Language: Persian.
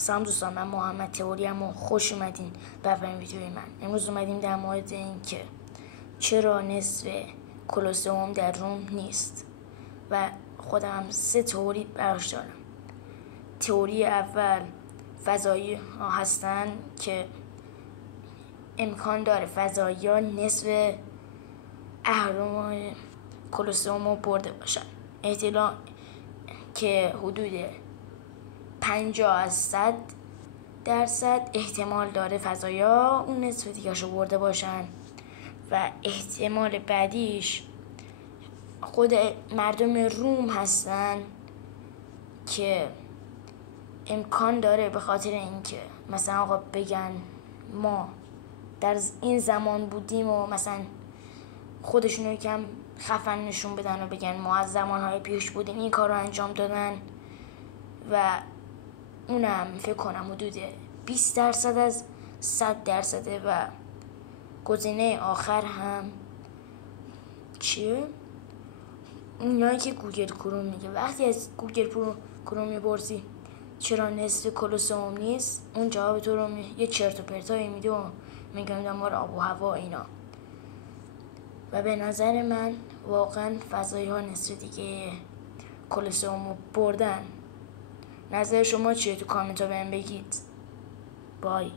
سلام دوستان، من محمد تئوریم و خوش اومدین به اولین ویدیوی من. امروز اومدیم در مورد این که چرا نصف کلوسئوم در روم نیست و خودم 3 تئوری براش دارم. تئوری اول فضایی ها هستن که امکان داره فضایی ها نصف اهرم کلوسئوم رو برده باشن، احتمال که حدود 50 از 100% احتمال داره فضایا اون نصف دیگرشو برده باشن. و احتمال بعدیش خود مردم روم هستن که امکان داره به خاطر اینکه مثلا آقا بگن ما در این زمان بودیم و مثلا خودشونو یکم خفن نشون بدن و بگن ما از زمانهای پیش بودیم این کار رو انجام دادن. و اونم فکر کنم حدود 20% از 100% و گزینه آخر هم چیه؟ اونایی که گوگل کروم میگه. وقتی از گوگل کروم میپرسی چرا نصف کلوسئوم نیست، اون جواب تو رو یه چرت و پرتایی میده و میگم دنبال آب و هوا اینا. و به نظر من واقعا فضایی ها نصف دیگه کلوسئوم رو بردن. نظر شما چیه؟ تو کامنت ها بهم بگید. بای.